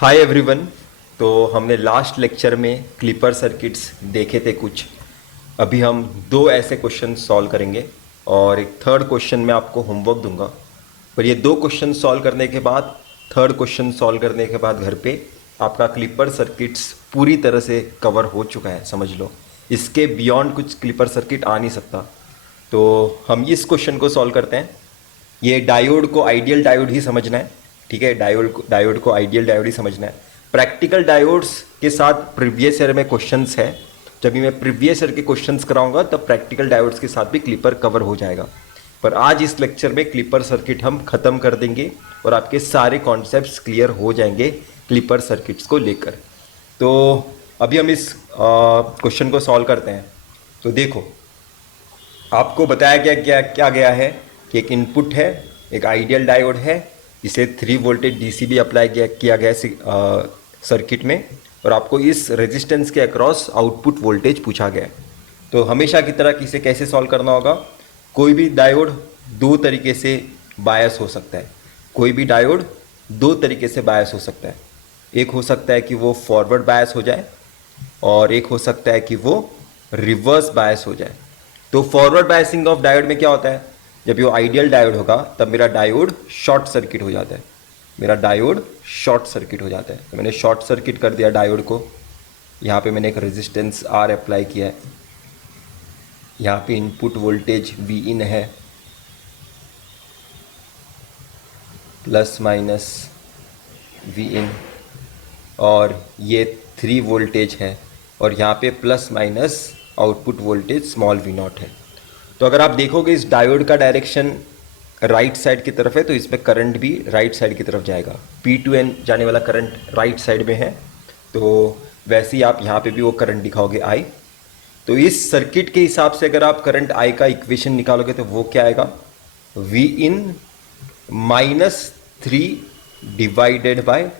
Hi everyone. तो हमने last lecture में क्लिपर सर्किट्स देखे थे कुछ। अभी हम दो ऐसे क्वेश्चन सॉल्व करेंगे और एक थर्ड क्वेश्चन में आपको होमवर्क दूंगा। पर ये दो क्वेश्चन सॉल्व करने के बाद, थर्ड क्वेश्चन सॉल्व करने के बाद घर पे आपका क्लिपर सर्किट्स पूरी तरह से कवर हो चुका है, समझ लो। इसके बियॉन्ड कुछ क्लिपर सर्किट आ नहीं सकता। तो हम इस क्वेश्चन को सॉल्व करते हैं। ये डायोड को आइडियल डायोड ही समझना है, ठीक है। डायोड को आइडियल डायोड ही समझना है। प्रैक्टिकल डायोड्स के साथ प्रीवियस ईयर में क्वेश्चंस है। जब भी मैं प्रीवियस ईयर के क्वेश्चंस कराऊंगा तब प्रैक्टिकल डायोड्स के साथ भी क्लिपर कवर हो जाएगा। पर आज इस लेक्चर में क्लिपर सर्किट हम खत्म कर देंगे और आपके सारे कॉन्सेप्ट्स क्लियर हो जाएंगे क्लिपर सर्किट्स को लेकर। तो अभी हम इस क्वेश्चन को सॉल्व करते हैं। तो देखो, आपको बताया क्या गया है कि एक इनपुट है, एक आइडियल डायोड है, इसे 3 वोल्टेज डीसी भी अप्लाई किया गया सर्किट में, और आपको इस रेजिस्टेंस के अक्रॉस आउटपुट वोल्टेज पूछा गया है। तो हमेशा की तरह इसे कैसे सॉल्व करना होगा। कोई भी डायोड दो तरीके से बायस हो सकता है। कोई भी डायोड दो तरीके से बायस हो सकता है। एक हो सकता है कि वो फॉरवर्ड बायस हो जाए और एक हो सकता है कि वो रिवर्स बायस हो जाए। तो फॉरवर्ड बायसिंग ऑफ डायोड में क्या होता है, जब ये आइडियल डायोड होगा तब मेरा डायोड शॉर्ट सर्किट हो जाता है। मेरा डायोड शॉर्ट सर्किट हो जाता है। तो मैंने शॉर्ट सर्किट कर दिया डायोड को। यहाँ पे मैंने एक रेजिस्टेंस आर अप्लाई किया है। यहाँ पे इनपुट वोल्टेज वी इन है, प्लस माइनस वी इन, और ये 3 वोल्टेज है, और यहाँ पे plus minus output voltage small V naught है। तो अगर आप देखोगे इस डायोड का डायरेक्शन राइट साइड की तरफ है, तो इसमें करंट भी राइट साइड की तरफ जाएगा। P2N जाने वाला करंट राइट साइड में है, तो वैसे ही आप यहाँ पे भी वो करंट दिखाओगे I। तो इस सर्किट के हिसाब से अगर आप करंट I का इक्वेशन निकालोगे तो वो क्या आएगा, V in -3 divided by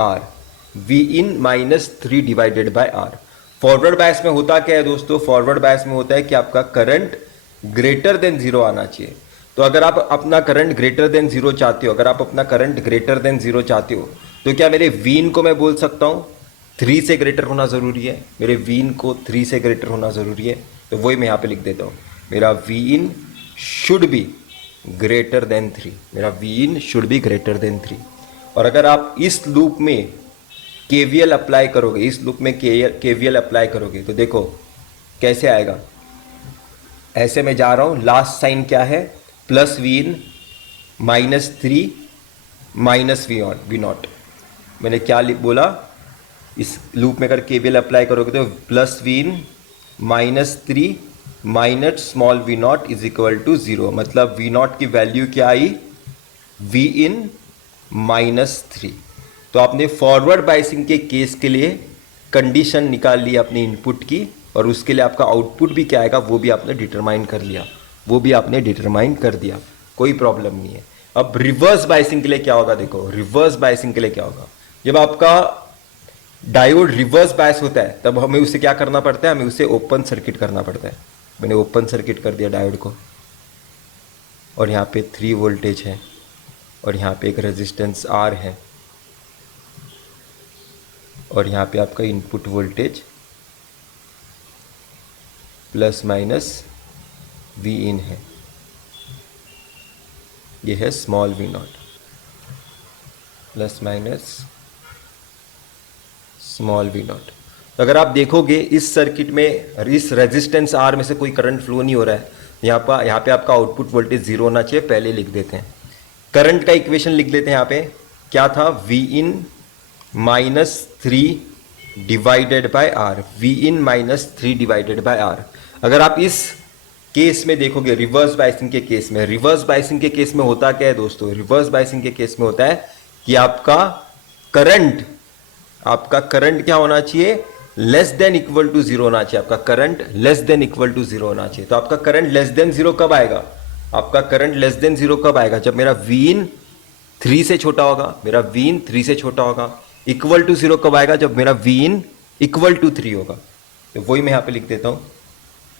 R। V in -3 divided by R। Forward bias में होता क्या है दोस्तों, फॉरवर्ड बायस में होता है कि आपका करंट ग्रेटर देन 0 आना चाहिए। तो अगर आप अपना करंट ग्रेटर देन 0 चाहते हो, अगर आप अपना करंट ग्रेटर देन 0 चाहते हो, तो क्या मेरे वीन को मैं बोल सकता हूँ 3 से ग्रेटर होना ज़रूरी है। मेरे वीन को 3 से ग्रेटर होना ज़रूरी है। तो वही मैं यहाँ पे लिख देता हूँ, मेरा V in should be greater than 3। मेरा V in should be greater than 3। और अगर आप इस लूप में KVL अप्लाई करोगे, इस लूप में KVL अप्लाई करोगे, तो देखो कैसे आएगा। ऐसे मैं जा रहा हूँ, लास्ट साइन क्या है, plus V in -3 minus V naught. मैंने क्या बोला, इस लूप में अगर KVL अप्लाई करोगे तो plus V in -3 minus small V naught is equal to 0। मतलब वी नॉट की वैल्यू क्या आई, वी इन -3। तो आपने फॉरवर्ड बायसिंग के केस के लिए कंडीशन निकाल ली अपनी इनपुट की, और उसके लिए आपका आउटपुट भी क्या आएगा वो भी आपने डिटरमाइन कर लिया, वो भी आपने डिटरमाइन कर दिया, कोई प्रॉब्लम नहीं है। अब रिवर्स बायसिंग के लिए क्या होगा, देखो रिवर्स बायसिंग के लिए क्या होगा। जब आपका डायोड रिवर्स बायस होता है तब हमें उसे क्या करना पड़ता है, हमें उसे ओपन सर्किट करना पड़ता है। मैंने ओपन सर्किट कर दिया डायोड को, और यहाँ पे 3 वोल्टेज है, और यहाँ पे एक रेजिस्टेंस R है, और यहाँ पे आपका input voltage plus minus V in है। ये है small V naught, plus minus small V naught. तो अगर आप देखोगे इस सर्किट में इस रेजिस्टेंस R में से कोई करंट फ्लो नहीं हो रहा है। यहाँ पे आपका आउटपुट वोल्टेज 0 होना चाहिए, पहले लिख देते हैं। करंट का इक्वेशन लिख लेते हैं। यहाँ पे क्या था, V in -3 divided by R। V in -3 divided by R। अगर आप इस केस में देखोगे रिवर्स बायसिंग के केस में, रिवर्स बायसिंग के केस में होता क्या है दोस्तों, रिवर्स बायसिंग के केस में होता है कि आपका करंट क्या होना चाहिए, लेस देन इक्वल टू 0 होना चाहिए। आपका current less than equal to 0 होना चाहिए। तो आपका करंट लेस देन 0 कब आएगा, आपका करंट लेस देन 0 कब आएगा, जब मेरा वीन 3 से छोटा होगा। मेरा वीन 3 से छोटा होगा। इक्वल टू 0 कब आएगा, जब मेरा वीन इक्वल टू 3 होगा। तो वही मैं यहाँ पे लिख देता हूँ।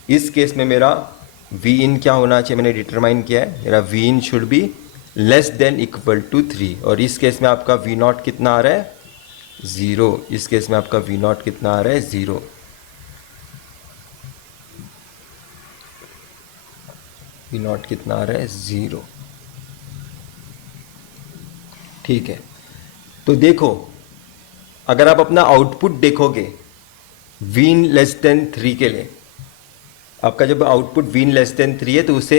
इस केस में मेरा वी इन क्या होना चाहिए, मैंने डिटरमाइन किया है, मेरा V in should be less than equal to 3। और इस केस में आपका वी नॉट कितना आ रहा है, ज़ीरो। इस केस में आपका वी नॉट कितना आ रहा है? ज़ीरो। वी नॉट कितना आ रहा है? ज़ीरो। ठीक है, तो देखो, अगर आप अपना आउटपुट देखोगे वीन लेस देन 3 के लिए, आपका जब आउटपुट वीन लेस देन 3 है तो उसे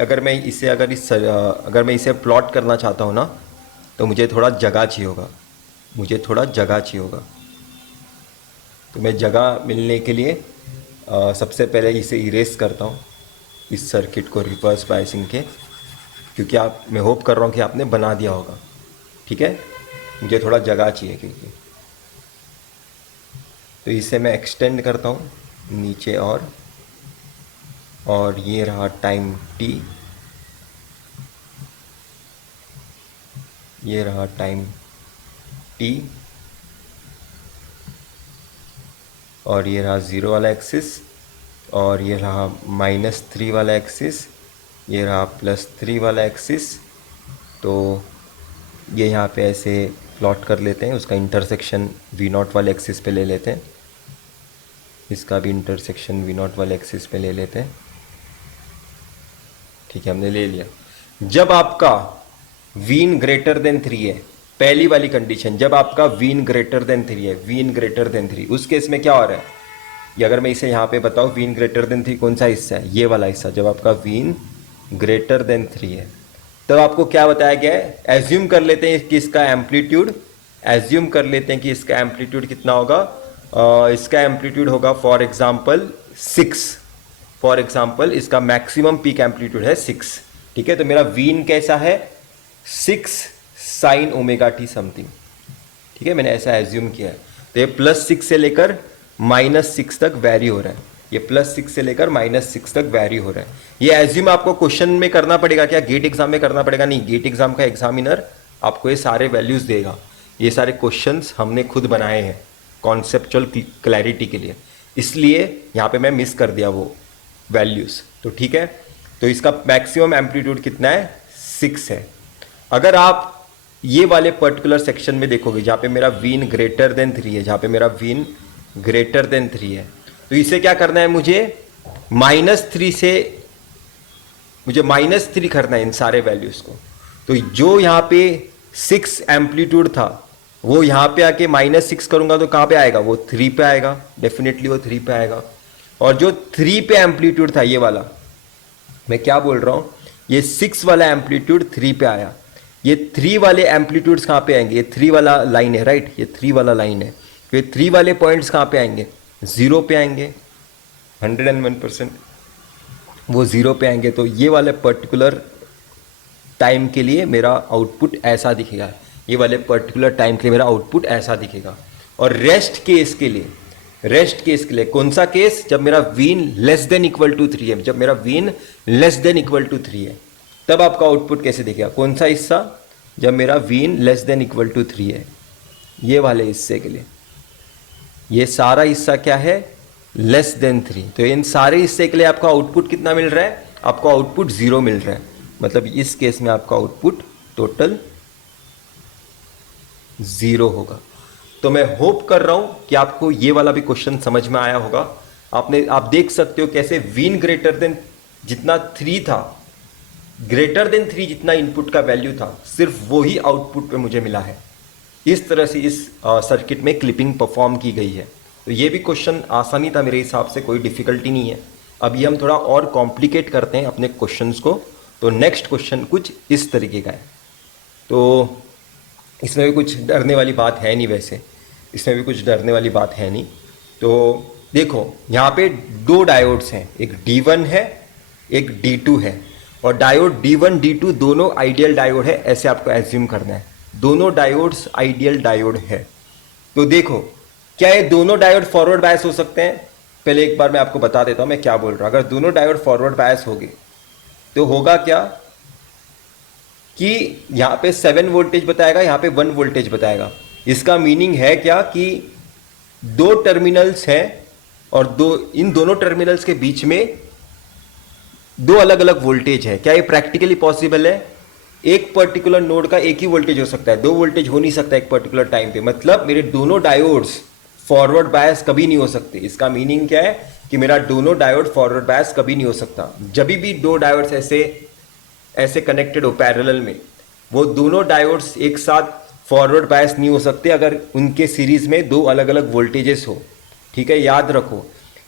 अगर मैं इसे अगर मैं इसे प्लॉट करना चाहता हूँ ना, तो मुझे थोड़ा जगह चाहिए होगा, मुझे थोड़ा जगह चाहिए होगा। तो मैं जगह मिलने के लिए सबसे पहले इसे इरेज करता हूँ, इस सर्किट को रिवर्स बायसिंग के, क्योंकि मैं होप कर रहा हूँ कि आपने बना दिया होगा। ठीक है, मुझे थोड़ा जगह चाहिए क्योंकि, तो इसे मैं एक्सटेंड करता हूँ नीचे, और ये रहा टाइम t, ये रहा टाइम t, और ये रहा ज़ीरो वाला एक्सिस, और ये रहा -3 वाला एक्सिस, ये रहा +3 वाला एक्सिस। तो ये यहाँ पे ऐसे प्लॉट कर लेते हैं, उसका इंटरसेक्शन वी नॉट वाले एक्सिस पे ले लेते हैं, इसका भी इंटरसेक्शन वी नॉट वाले एक्सिस पे ले लेते हैं। ठीक है, हमने ले लिया। जब आपका वीन ग्रेटर देन 3 है, पहली वाली कंडीशन, जब आपका वीन ग्रेटर देन 3 है, वीन ग्रेटर देन 3, उस केस में क्या हो रहा है, ये अगर मैं इसे यहाँ पे बताऊँ, वीन ग्रेटर देन 3 कौन सा हिस्सा है? ये वाला हिस्सा। जब आपका वीन ग्रेटर देन 3 है, तब आपको क्या बताया गया है? एज्यूम कर लेते हैं कि इसका एम्पलीट्यूड, एज्यूम कर लेते हैं कि इसका एम्पलीट्यूड कितना होगा? इसका एम्पलीट्यूड होगा फॉर एग्जाम्पल 6, फॉर एग्जाम्पल इसका मैक्सिमम पीक एम्पलीट्यूड है 6। ठीक है, तो मेरा वीन कैसा है? 6 साइन ओमेगा टी समथिंग। ठीक है, मैंने ऐसा एज्यूम किया है। तो ये +6 से लेकर -6 तक वैरी हो रहा है, ये +6 से लेकर -6 तक वैरी हो रहा है। ये एज्यूम आपको क्वेश्चन में करना पड़ेगा क्या? गेट एग्जाम में करना पड़ेगा? नहीं, गेट एग्जाम का एग्जामिनर आपको ये सारे वैल्यूज देगा। ये सारे क्वेश्चंस हमने खुद बनाए हैं कॉन्सेप्चुअल क्लैरिटी के लिए, इसलिए यहाँ पे मैं मिस कर दिया वो वैल्यूज। तो ठीक है, तो इसका मैक्सिमम एम्पलीट्यूड कितना है? 6 है। अगर आप ये वाले पर्टिकुलर सेक्शन में देखोगे जहाँ पे मेरा वीन ग्रेटर देन 3 है, जहाँ पे मेरा वीन ग्रेटर देन 3 है, तो इसे क्या करना है? मुझे -3 से, मुझे -3 करना है इन सारे वैल्यूज को। तो जो यहाँ पे 6 एम्पलीट्यूड था, वो यहाँ पे आके -6 करूंगा तो कहाँ पे आएगा? वो 3 पे आएगा, डेफिनेटली वो 3 पे आएगा। और जो 3 पे एम्पलीट्यूड था, ये वाला, मैं क्या बोल रहा हूँ, ये 6 वाला एम्पलीट्यूड 3 पे आया, ये 3 वाले एम्पलीट्यूड्स कहाँ पे आएंगे? ये 3 वाला लाइन है, राइट, ये 3 वाला लाइन है। तो ये 3 वाले पॉइंट्स कहाँ पे आएंगे? 0 पे आएंगे, 101% वो 0 पे आएंगे। तो ये वाले पर्टिकुलर टाइम के लिए मेरा आउटपुट ऐसा दिखेगा, ये वाले पर्टिकुलर टाइम के लिए मेरा आउटपुट ऐसा दिखेगा। और रेस्ट केस के लिए, रेस्ट केस के लिए कौन सा केस? जब मेरा V in less than equal to 3 है, जब मेरा V in less than equal to 3 है, तब आपका आउटपुट कैसे दिखेगा? कौन सा हिस्सा? जब मेरा V in less than equal to 3 है, ये वाले हिस्से के लिए। ये सारा हिस्सा क्या है? Less than 3। तो इन सारे हिस्से के लिए आपका आउटपुट कितना मिल रहा है? आपको आउटपुट 0 मिल रहा है, मतलब इस केस में आपका आउटपुट टोटल 0 होगा। तो मैं होप कर रहा हूं कि आपको ये वाला भी क्वेश्चन समझ में आया होगा। आप देख सकते हो कैसे वीन ग्रेटर देन जितना 3 था, ग्रेटर देन 3 जितना इनपुट का वैल्यू था, सिर्फ वो ही आउटपुट पे मुझे मिला है। इस तरह से इस सर्किट में क्लिपिंग परफॉर्म की गई है। तो ये भी क्वेश्चन आसानी था मेरे हिसाब से, कोई डिफिकल्टी नहीं है। अभी हम थोड़ा और कॉम्प्लिकेट करते हैं अपने क्वेश्चंस को। तो नेक्स्ट क्वेश्चन कुछ इस तरीके का है। तो इसमें भी कुछ डरने वाली बात है नहीं, वैसे इसमें भी कुछ डरने वाली बात है नहीं। तो देखो, यहाँ पे 2 डायोड्स हैं, एक D1 है, एक D2 है, और डायोड D1 D2 दोनों आइडियल डायोड है, ऐसे आपको एज्यूम करना है। दोनों डायोड्स आइडियल डायोड है। तो देखो, क्या ये दोनों डायोड फॉरवर्ड बायस हो सकते हैं? पहले एक बार मैं आपको बता देता हूँ मैं क्या बोल रहा हूँ। अगर दोनों डायोड फॉरवर्ड बायस होंगे तो होगा क्या कि यहाँ पे 7 वोल्टेज बताएगा, यहाँ पे 1 वोल्टेज बताएगा। इसका मीनिंग है क्या कि 2 टर्मिनल्स हैं और इन दोनों टर्मिनल्स के बीच में 2 अलग अलग वोल्टेज है। क्या ये प्रैक्टिकली पॉसिबल है? एक पर्टिकुलर नोड का एक ही वोल्टेज हो सकता है, दो वोल्टेज हो नहीं सकता एक पर्टिकुलर टाइम पे। मतलब मेरे दोनों डायोड्स फॉरवर्ड बायस कभी नहीं हो सकते। इसका मीनिंग क्या है कि मेरा दोनों डायोड फॉरवर्ड बायस कभी नहीं हो सकता। जब भी दो डायोड्स ऐसे ऐसे कनेक्टेड हो पैरेलल में, वो दोनों डायोड्स एक साथ फॉरवर्ड बायस नहीं हो सकते अगर उनके सीरीज में दो अलग अलग वोल्टेजेस हो। ठीक है, याद रखो,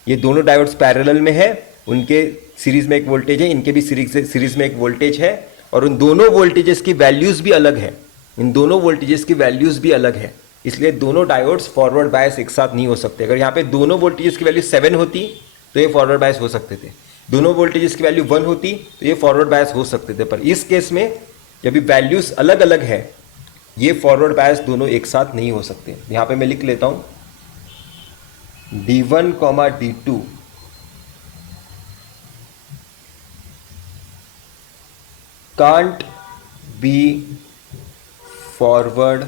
ये दोनों डायोड्स पैरेलल में है, उनके सीरीज में एक वोल्टेज है, इनके भी सीरीज में एक वोल्टेज है, और उन दोनों वोल्टेजेस की वैल्यूज भी अलग है। इन दोनों वोल्टेजेस की वैल्यूज भी अलग है, इसलिए दोनों डायोड्स फॉरवर्ड बायस एक साथ नहीं हो सकते। अगर यहाँ पे दोनों वोल्टेजेस की वैल्यू 7 होती तो ये फॉरवर्ड बायस हो सकते थे, दोनों वोल्टेजेस की वैल्यू 1 होती तो ये फॉरवर्ड बायस हो सकते थे। पर इस केस में जब वैल्यूज अलग अलग है, ये फॉरवर्ड बायस दोनों एक साथ नहीं हो सकते। यहाँ पे मैं लिख लेता हूँ D1, D2 can't be forward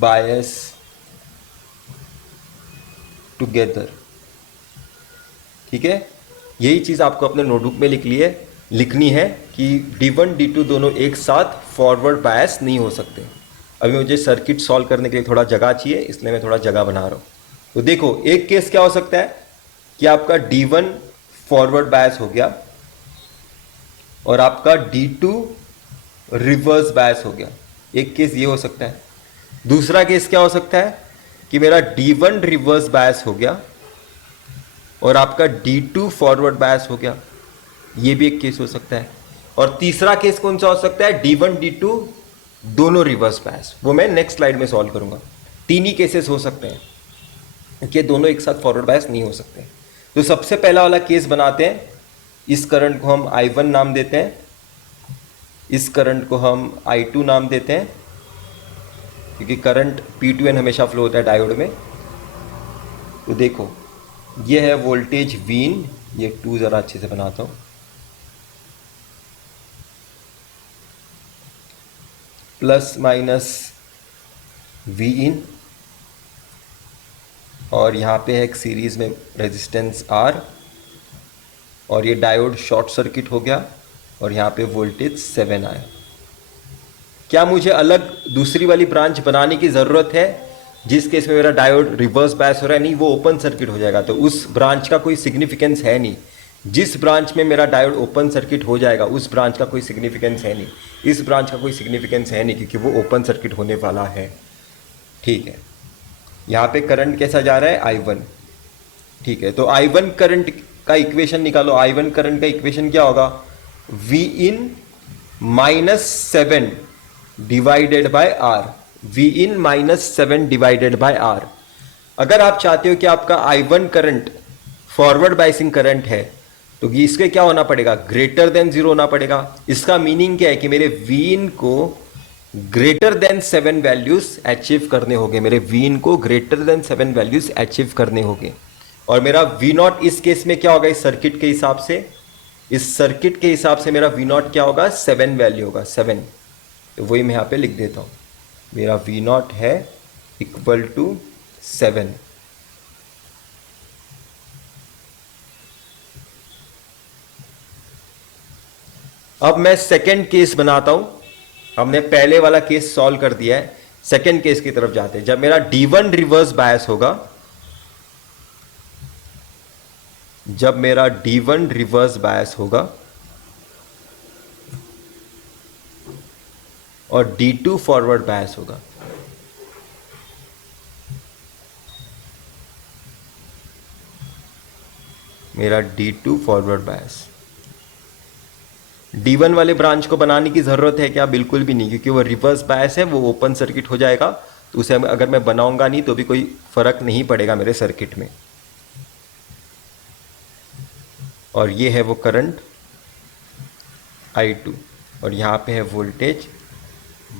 bias together। ठीक है, यही चीज आपको अपने नोटबुक में लिखनी है कि D1 D2 दोनों एक साथ फॉरवर्ड बायस नहीं हो सकते। अभी मुझे सर्किट सॉल्व करने के लिए थोड़ा जगह चाहिए, इसलिए मैं थोड़ा जगह बना रहा हूँ। तो देखो, एक केस क्या हो सकता है कि आपका D1 फॉरवर्ड बायस हो गया और आपका D2 रिवर्स बायस हो गया। एक केस ये हो सकता है। दूसरा केस क्या हो सकता है कि मेरा D1 रिवर्स बायस हो गया और आपका D2 फॉरवर्ड बायस हो गया। ये भी एक केस हो सकता है। और तीसरा केस कौन सा हो सकता है, D1 D2 दोनों रिवर्स बायस। वो मैं नेक्स्ट स्लाइड में सॉल्व करूंगा। तीन ही केसेस हो सकते हैं कि दोनों एक साथ फॉरवर्ड बायस नहीं हो सकते। तो सबसे पहला वाला केस बनाते हैं। इस करंट को हम I1 नाम देते हैं, इस करंट को हम I2 नाम देते हैं, क्योंकि करंट P2N हमेशा फ्लो होता है डायोड में। तो देखो, ये है वोल्टेज Vin, ये 2 ज़रा अच्छे से बनाता हूँ, प्लस माइनस Vin, और यहाँ पे है एक सीरीज में रेजिस्टेंस R, और ये डायोड शॉर्ट सर्किट हो गया और यहाँ पे वोल्टेज 7 आया। क्या मुझे अलग दूसरी वाली ब्रांच बनाने की ज़रूरत है जिस केस में मेरा डायोड रिवर्स बायस हो रहा है? नहीं, वो ओपन सर्किट हो जाएगा, तो उस ब्रांच का कोई सिग्निफिकेंस है नहीं। जिस ब्रांच में मेरा डायोड ओपन सर्किट हो जाएगा उस ब्रांच का कोई सिग्निफिकेंस है नहीं, इस ब्रांच का कोई सिग्निफिकेंस है नहीं, क्योंकि वो ओपन सर्किट होने वाला है। ठीक है, यहाँ पे करंट कैसा जा रहा है, I1। ठीक है, तो I1 करंट का इक्वेशन निकालो। I1 करंट का इक्वेशन क्या होगा, Vin -7 divided by R। Vin -7 divided by R। अगर आप चाहते हो कि आपका I1 current forward biasing current है तो इसके क्या होना पड़ेगा, ग्रेटर देन 0 होना पड़ेगा। इसका मीनिंग क्या है कि मेरे Vin को ग्रेटर देन 7 वैल्यूज अचीव करने होंगे, मेरे Vin को ग्रेटर देन 7 वैल्यूज अचीव करने होंगे। और मेरा V0 इस केस में क्या होगा, इस सर्किट के हिसाब से, इस सर्किट के हिसाब से मेरा V0 क्या होगा, 7 वैल्यू होगा, 7। तो वही मैं यहाँ पे लिख देता हूँ, मेरा V0 है इक्वल टू 7। अब मैं सेकेंड केस बनाता हूं। हमने पहले वाला केस सॉल्व कर दिया है, सेकेंड केस की तरफ जाते हैं। जब मेरा D1 रिवर्स बायस होगा, जब मेरा D1 रिवर्स बायस होगा और D2 फॉरवर्ड बायस होगा, मेरा D2 फॉरवर्ड बायस, D1 वाले ब्रांच को बनाने की ज़रूरत है क्या, बिल्कुल भी नहीं, क्योंकि वो रिवर्स बायस है, वो ओपन सर्किट हो जाएगा। तो उसे अगर मैं बनाऊंगा नहीं तो भी कोई फ़र्क नहीं पड़ेगा मेरे सर्किट में। और ये है वो करंट I2, और यहाँ पे है वोल्टेज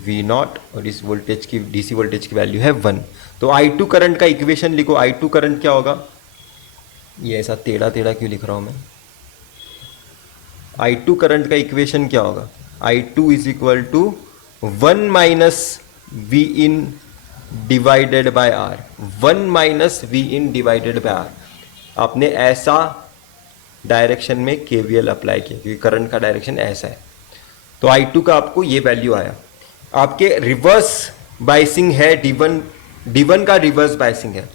V0, और इस वोल्टेज की DC वोल्टेज की वैल्यू है 1। तो I2 करंट का इक्वेशन लिखो। I2 करंट क्या होगा, ये ऐसा टेढ़ा टेढ़ा क्यों लिख रहा हूँ मैं, I2 करंट का इक्वेशन क्या होगा, I2 इज इक्वल टू 1 माइनस Vin डिवाइडेड बाय R। 1 माइनस Vin डिवाइडेड बाय R। आपने ऐसा डायरेक्शन में KVL अप्लाई किया क्योंकि करंट का डायरेक्शन ऐसा है। तो I2 का आपको ये वैल्यू आया। आपके रिवर्स बाइसिंग है D1 का रिवर्स बाइसिंग है,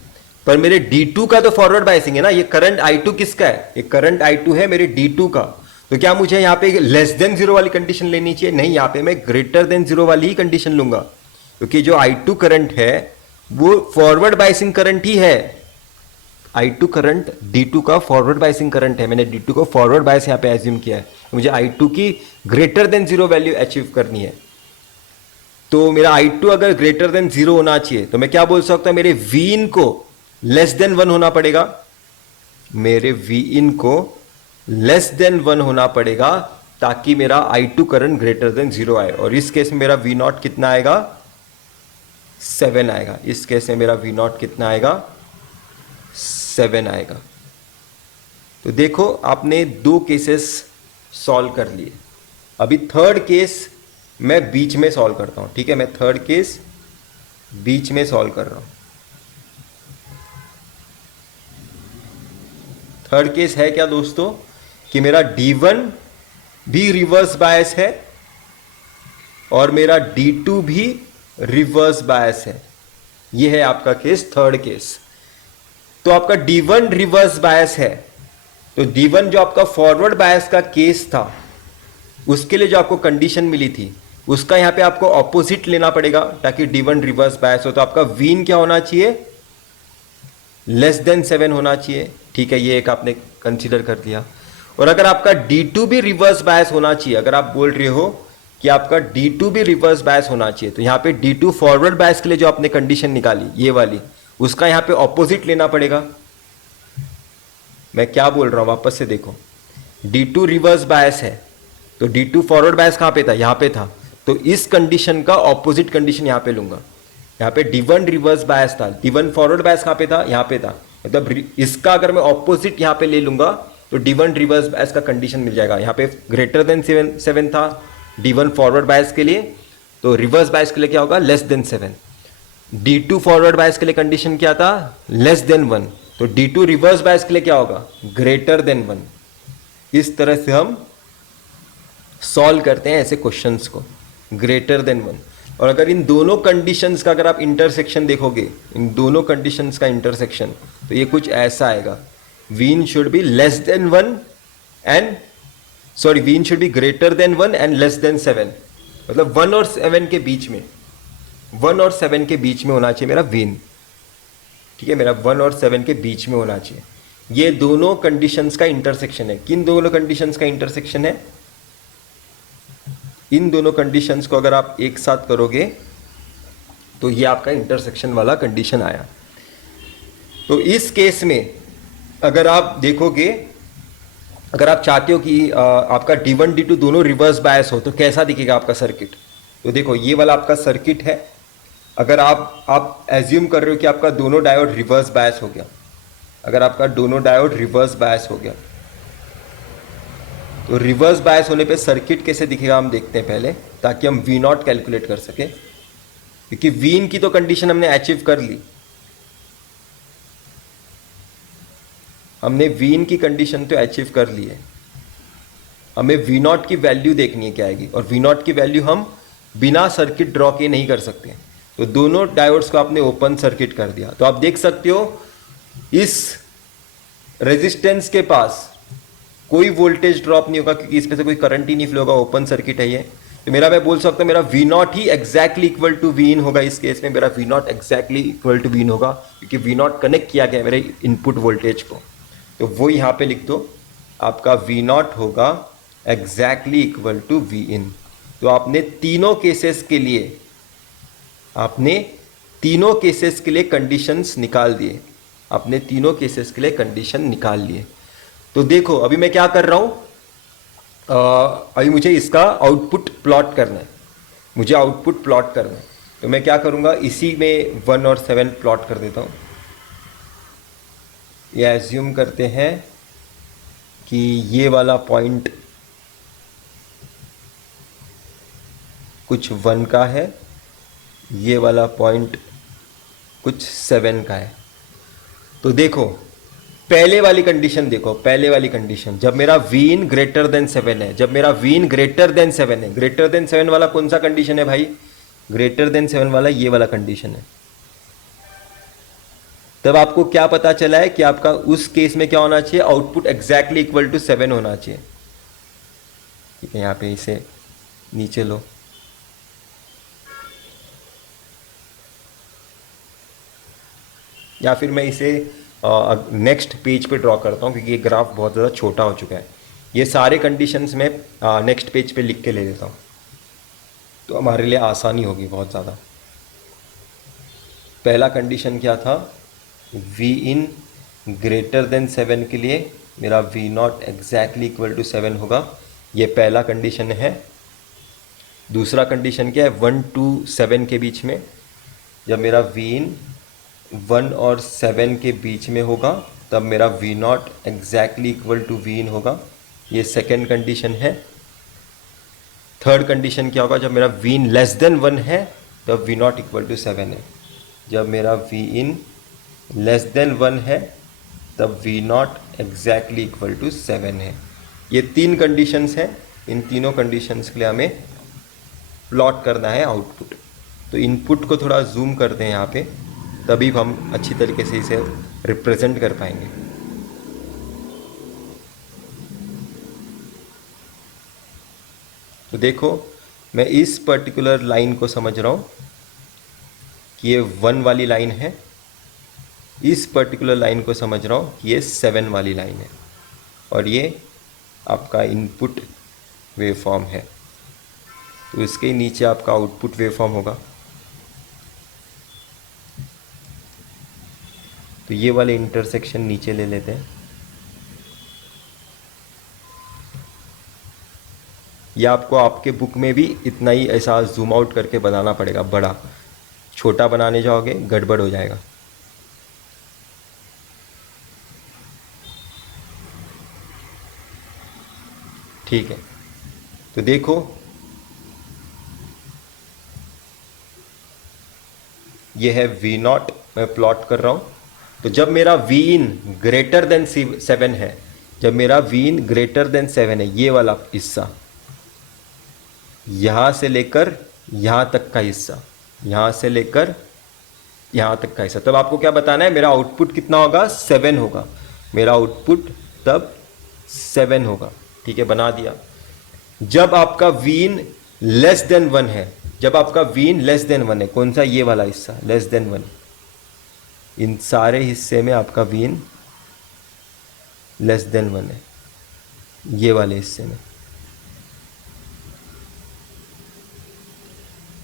पर मेरे D2 का तो फॉरवर्ड बाइसिंग है ना। ये करंट I2 किसका है? ये करंट I2 है मेरे D2 का। तो क्या मुझे यहाँ पे लेस देन जीरो वाली कंडीशन लेनी चाहिए? नहीं, यहाँ पे मैं ग्रेटर देन जीरो वाली ही कंडीशन लूंगा, क्योंकि जो I2 करंट है वो फॉरवर्ड बाइसिंग करंट ही है। I2 करंट D2 का फॉरवर्ड बाइसिंग करंट है। मैंने D2 को फॉरवर्ड बाइस यहाँ पे एज्यूम किया है। मुझे I2 की greater than zero value achieve करनी है। तो मेरा I2 अगर ग्रेटर देन जीरो होना चाहिए तो मैं क्या बोल सकता हूं? मेरे Vin को लेस देन 1 होना पड़ेगा। मेरे Vin को लेस देन 1 होना पड़ेगा ताकि मेरा I2 current greater than zero आए। और इस केस में मेरा V0 कितना आएगा? 7 आएगा। इस केस में मेरा V0 कितना आएगा? 7 आएगा। तो देखो आपने 2 केसेस सॉल्व कर लिए। अभी थर्ड केस मैं बीच में सॉल्व करता हूं, ठीक है? मैं थर्ड केस बीच में सॉल्व कर रहा हूं। थर्ड केस है क्या दोस्तों? कि मेरा D1 भी रिवर्स बायस है और मेरा D2 भी रिवर्स बायस है। यह है आपका केस, थर्ड केस। तो आपका D1 रिवर्स बायस है, तो D1 जो आपका फॉरवर्ड बायस का केस था उसके लिए जो आपको कंडीशन मिली थी उसका यहां पे आपको ऑपोजिट लेना पड़ेगा ताकि D1 रिवर्स बायस हो। तो आपका Vin क्या होना चाहिए? लेस देन 7 होना चाहिए, ठीक है? ये एक आपने कंसीडर कर दिया। और अगर आपका D2 भी रिवर्स बायस होना चाहिए, अगर आप बोल रहे हो कि आपका D2 भी रिवर्स बायस होना चाहिए, तो यहां पे D2 फॉरवर्ड बायस के लिए जो आपने कंडीशन निकाली ये वाली, उसका यहां पे ऑपोजिट लेना पड़ेगा। मैं क्या बोल रहा हूं वापस से देखो, D2 रिवर्स बायस है तो D2 फॉरवर्ड बायस कहां पे था? यहां पे था। तो इस कंडीशन का ऑपोजिट कंडीशन यहां पे लूंगा। यहां पे D1 रिवर्स बायस था, D1 फॉरवर्ड बायस कहां पे था? यहां पे था। मतलब इसका अगर मैं ऑपोजिट यहां पे ले लूंगा तो D1 रिवर्स बायस का कंडीशन मिल जाएगा। यहां पे ग्रेटर देन 7 था D1 फॉरवर्ड बायस के लिए, तो रिवर्स बायस के लिए क्या होगा? Less than 7। D2 forward bias के लिए कंडीशन क्या था? Less than 1। तो D2 रिवर्स बायस के लिए क्या होगा? Greater than 1। इस तरह से हम सॉल्व करते हैं ऐसे क्वेश्चंस को, ग्रेटर देन 1। और अगर इन दोनों कंडीशंस का अगर आप इंटरसेक्शन देखोगे, इन दोनों कंडीशंस का इंटरसेक्शन, तो ये कुछ ऐसा आएगा। Vin should be less than 1 and Vin should be greater than 1 and less than 7। मतलब 1 और 7 के बीच में, 1 और 7 के बीच में होना चाहिए मेरा Vin, ठीक है? मेरा 1 और 7 के बीच में होना चाहिए। ये दोनों कंडीशंस का इंटरसेक्शन है। किन दोनों कंडीशंस का इंटरसेक्शन है? इन दोनों कंडीशंस को अगर आप एक साथ करोगे तो ये आपका इंटरसेक्शन वाला कंडीशन आया। तो इस केस में अगर आप देखोगे, अगर आप चाहते हो कि आपका D1 D2 दोनों रिवर्स बायस हो तो कैसा दिखेगा आपका सर्किट? तो देखो ये वाला आपका सर्किट है। अगर आप एज्यूम कर रहे हो कि आपका दोनों डायोड रिवर्स बायस हो गया, अगर आपका दोनों डायोड रिवर्स बायस हो गया तो रिवर्स बायस होने पे सर्किट कैसे दिखेगा हम देखते हैं पहले, ताकि हम V0 कैलकुलेट कर सके। क्योंकि Vin की तो कंडीशन हमने अचीव कर ली, हमने Vin की कंडीशन तो अचीव कर ली है। हमें V0 की वैल्यू देखनी है क्या आएगी, और V0 की वैल्यू हम बिना सर्किट ड्रॉ किए नहीं कर सकते। तो दोनों डायोड्स को आपने ओपन सर्किट कर दिया। तो आप देख सकते हो इस रेजिस्टेंस के पास कोई वोल्टेज ड्रॉप नहीं होगा क्योंकि इसमें से कोई करंट ही नहीं फ्लो होगा, ओपन सर्किट है ये। तो मैं बोल सकता हूं मेरा V0 ही एग्जैक्टली इक्वल टू Vin होगा। इस केस में मेरा V0 exactly equal to Vin होगा क्योंकि V0 कनेक्ट किया गया मेरे इनपुट वोल्टेज को। तो वो यहां पे लिख दो, आपका V0 होगा एग्जैक्टली इक्वल टू Vin। तो आपने तीनों केसेस के लिए कंडीशंस निकाल दिए, आपने तीनों केसेस के लिए कंडीशन निकाल लिए। तो देखो अभी मैं क्या कर रहा हूं, अभी मुझे इसका आउटपुट प्लॉट करना है, मुझे आउटपुट प्लॉट करना है। तो मैं क्या करूंगा, इसी में 1 और 7 प्लॉट कर देता हूं। ये एज्यूम करते हैं कि ये वाला पॉइंट कुछ 1 का है, ये वाला पॉइंट कुछ 7 का है। तो देखो पहले वाली कंडीशन देखो, पहले वाली कंडीशन जब मेरा वी इन ग्रेटर देन 7 है, जब मेरा वी इन ग्रेटर देन 7 है, ग्रेटर देन 7 वाला कौन सा कंडीशन है भाई? ग्रेटर देन 7 वाला ये वाला कंडीशन है। तब आपको क्या पता चला है कि आपका उस केस में क्या होना चाहिए? आउटपुट एग्जैक्टली इक्वल टू 7 होना चाहिए। ठीक है, यहां पे इसे नीचे लो। या फिर मैं इसे नेक्स्ट पेज पे ड्रॉ करता हूँ, क्योंकि ये ग्राफ बहुत ज़्यादा छोटा हो चुका है। ये सारे कंडीशंस में नेक्स्ट पेज पे लिख के ले लेता हूँ, तो हमारे लिए आसानी होगी बहुत ज़्यादा। पहला कंडीशन क्या था? वी इन ग्रेटर देन 7 के लिए मेरा V naught exactly equal to 7 होगा, ये पहला कंडीशन है। दूसरा कंडीशन क्या है? 1 to 7 के बीच में, जब मेरा वी इन 1 और 7 के बीच में होगा तब मेरा V naught exactly equal to V in होगा, ये सेकेंड कंडीशन है। थर्ड कंडीशन क्या होगा? जब मेरा वी इन लेस देन 1 है तब वी नॉट इक्वल टू 7 है। जब मेरा वी इन लेस देन 1 है तब V naught exactly equal to 7 है। ये तीन कंडीशंस हैं, इन तीनों कंडीशंस के लिए हमें प्लॉट करना है आउटपुट। तो इनपुट को थोड़ा जूम करते हैं यहाँ पे, तभी हम अच्छी तरीके से इसे रिप्रेजेंट कर पाएंगे। तो देखो, मैं इस पर्टिकुलर लाइन को समझ रहा हूँ कि ये 1 वाली लाइन है, इस पर्टिकुलर लाइन को समझ रहा हूँ कि ये 7 वाली लाइन है, और ये आपका इनपुट वेवफॉर्म है। तो इसके नीचे आपका आउटपुट वेवफॉर्म होगा। तो ये वाले इंटरसेक्शन नीचे ले लेते हैं। ये आपको आपके बुक में भी इतना ही ऐसा जूम आउट करके बनाना पड़ेगा, बड़ा छोटा बनाने जाओगे गड़बड़ हो जाएगा। ठीक है, तो देखो ये है वी नॉट, मैं प्लॉट कर रहा हूँ। तो जब मेरा वी इन ग्रेटर देन 7 है, जब मेरा वी इन ग्रेटर देन 7 है, ये वाला हिस्सा, यहाँ से लेकर यहाँ तक का हिस्सा, यहाँ से लेकर यहाँ तक का हिस्सा, तब आपको क्या बताना है? मेरा आउटपुट कितना होगा? 7 होगा। मेरा आउटपुट तब 7 होगा। ठीक है, बना दिया। जब आपका वी इन लेस देन 1 है, जब आपका वी इन लेस देन 1 है, कौन सा? ये वाला हिस्सा, लेस देन 1। इन सारे हिस्से में आपका वी इन लेस देन 1 है, ये वाले हिस्से में।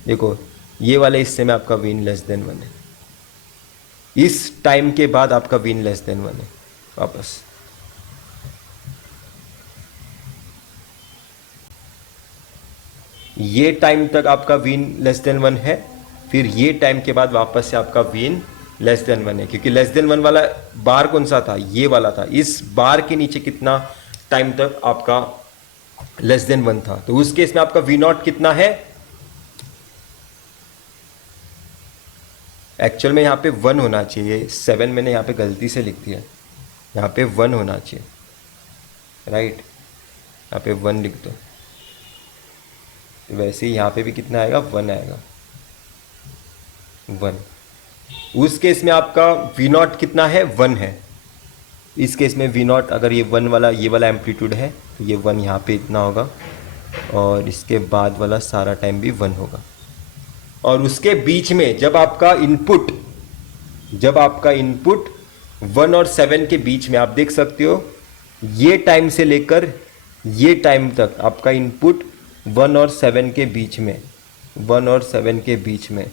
देखो, ये वाले हिस्से में आपका वी इन लेस देन 1 है। इस टाइम के बाद आपका वी इन लेस देन 1 है। वापस ये टाइम तक आपका वी इन लेस देन 1 है, फिर ये टाइम के बाद वापस से आपका वी इन लेस देन 1 है, क्योंकि लेस देन 1 वाला बार कौन सा था? ये वाला था। इस बार के नीचे कितना टाइम तक आपका लेस देन 1 था? तो उस केस में आपका वी नॉट कितना है? एक्चुअल में यहाँ पे 1 होना चाहिए, 7 मैंने यहाँ पे गलती से लिख दिया, यहाँ पे 1 होना चाहिए, राइट? यहाँ पे 1 लिख दो। वैसे ही यहाँ पे भी कितना आएगा? 1 आएगा, 1। उस केस में आपका वी नॉट कितना है? 1 है। इस केस में वी नॉट, अगर ये 1 वाला, ये वाला एम्पलीट्यूड है, तो ये 1 यहाँ पे इतना होगा, और इसके बाद वाला सारा टाइम भी 1 होगा। और उसके बीच में जब आपका इनपुट 1 और 7 के बीच में, आप देख सकते हो ये टाइम से लेकर ये टाइम तक आपका इनपुट 1 और 7 के बीच में, 1 और 7 के बीच में,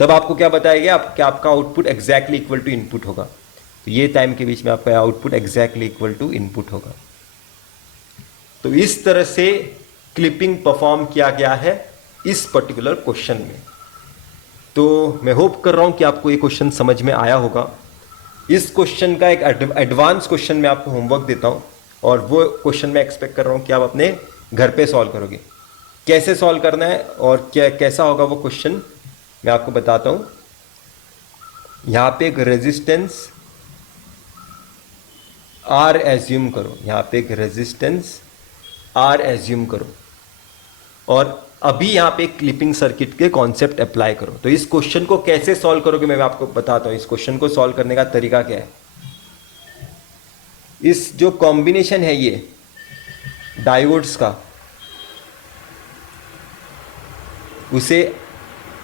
तब आपको क्या बताया गया? आपका output exactly equal to input होगा। तो ये टाइम के बीच में आपका output exactly equal to input होगा। तो इस तरह से क्लिपिंग परफॉर्म किया गया है इस पर्टिकुलर क्वेश्चन में। तो मैं होप कर रहा हूं कि आपको ये क्वेश्चन समझ में आया होगा। इस क्वेश्चन का एक एडवांस क्वेश्चन मैं आपको होमवर्क देता हूं, और वो क्वेश्चन मैं एक्सपेक्ट कर रहा हूं कि आप अपने घर पे सॉल्व करोगे। कैसे सॉल्व करना है और कैसा होगा वो क्वेश्चन मैं आपको बताता हूं। यहाँ पे एक रेजिस्टेंस आर एज्यूम करो, यहाँ पे एक रेजिस्टेंस आर एज्यूम करो और अभी यहाँ पे क्लिपिंग सर्किट के कॉन्सेप्ट अप्लाई करो। तो इस क्वेश्चन को कैसे सॉल्व करोगे मैं आपको बताता हूँ। इस क्वेश्चन को सॉल्व करने का तरीका क्या है। इस जो कॉम्बिनेशन है ये डायोड्स का, उसे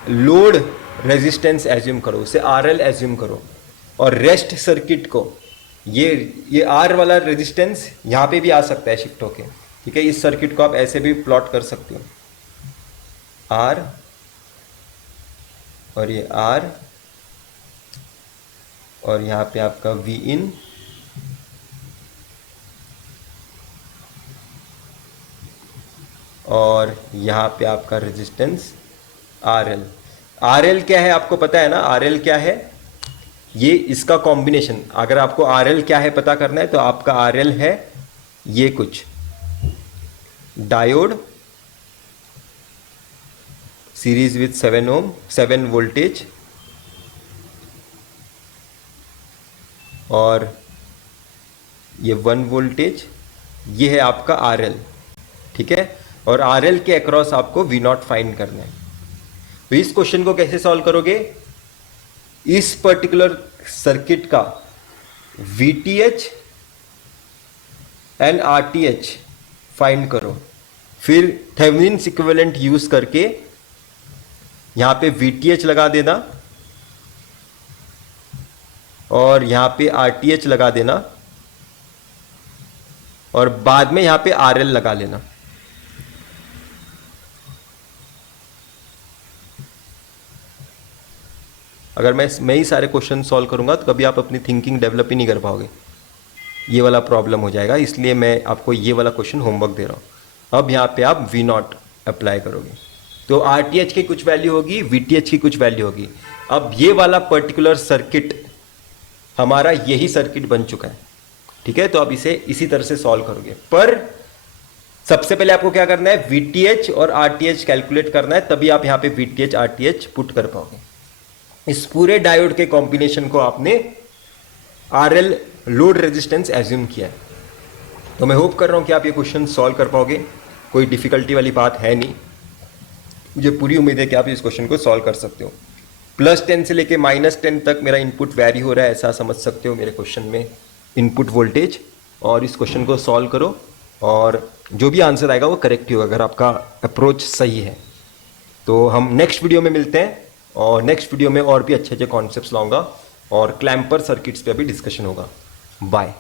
लोड रेजिस्टेंस एज्यूम करो, उसे आरएल एज्यूम करो और रेस्ट सर्किट को ये आर वाला रेजिस्टेंस यहाँ पे भी आ सकता है शिफ्ट होके, ठीक है। इस सर्किट को आप ऐसे भी प्लॉट कर सकते हो, आर और ये आर और यहाँ पे आपका वी इन और यहाँ पे आपका resistance R L. R L क्या है आपको पता है ना, आर एल क्या है, ये इसका कॉम्बिनेशन। अगर आपको आर एल क्या है पता करना है तो आपका आर एल है ये कुछ diode series with 7 ohm 7 voltage और ये 1 वोल्टेज, ये है आपका आर एल, ठीक है। और आर एल के अक्रॉस आपको वी नॉट फाइंड करना है। तो इस क्वेश्चन को कैसे सॉल्व करोगे, इस पर्टिकुलर सर्किट का VTH एंड RTH फाइंड करो, फिर थेवेनिन्स इक्विवेलेंट यूज करके यहां पे VTH लगा देना और यहां पे RTH लगा देना और बाद में यहां पे RL लगा लेना। अगर मैं ही सारे क्वेश्चन सॉल्व करूंगा तो कभी आप अपनी थिंकिंग डेवलप ही नहीं कर पाओगे, ये वाला प्रॉब्लम हो जाएगा। इसलिए मैं आपको ये वाला क्वेश्चन होमवर्क दे रहा हूं। अब यहाँ पे आप वी नॉट अप्लाई करोगे तो RTH की कुछ वैल्यू होगी, VTH की कुछ वैल्यू होगी। अब ये वाला पर्टिकुलर सर्किट हमारा यही सर्किट बन चुका है, ठीक है। तो अब इसे इसी तरह से सॉल्व करोगे, पर सबसे पहले आपको क्या करना है, VTH और RTH कैलकुलेट करना है, तभी आप यहाँ पे VTH RTH पुट कर पाओगे। इस पूरे डायोड के कॉम्बिनेशन को आपने RL लोड रेजिस्टेंस एज्यूम किया है। तो मैं होप कर रहा हूं कि आप ये क्वेश्चन सॉल्व कर पाओगे, कोई डिफिकल्टी वाली बात है नहीं। मुझे पूरी उम्मीद है कि आप इस क्वेश्चन को सॉल्व कर सकते हो। +10 से लेके -10 तक मेरा इनपुट वैरी हो रहा है, ऐसा समझ सकते हो मेरे क्वेश्चन में इनपुट वोल्टेज। और इस क्वेश्चन को सॉल्व करो और जो भी आंसर आएगा वो करेक्ट ही होगा अगर आपका अप्रोच सही है। तो हम नेक्स्ट वीडियो में मिलते हैं और नेक्स्ट वीडियो में और भी अच्छे अच्छे कॉन्सेप्ट्स लाऊंगा और क्लैम्पर सर्किट्स पे भी डिस्कशन होगा। बाय।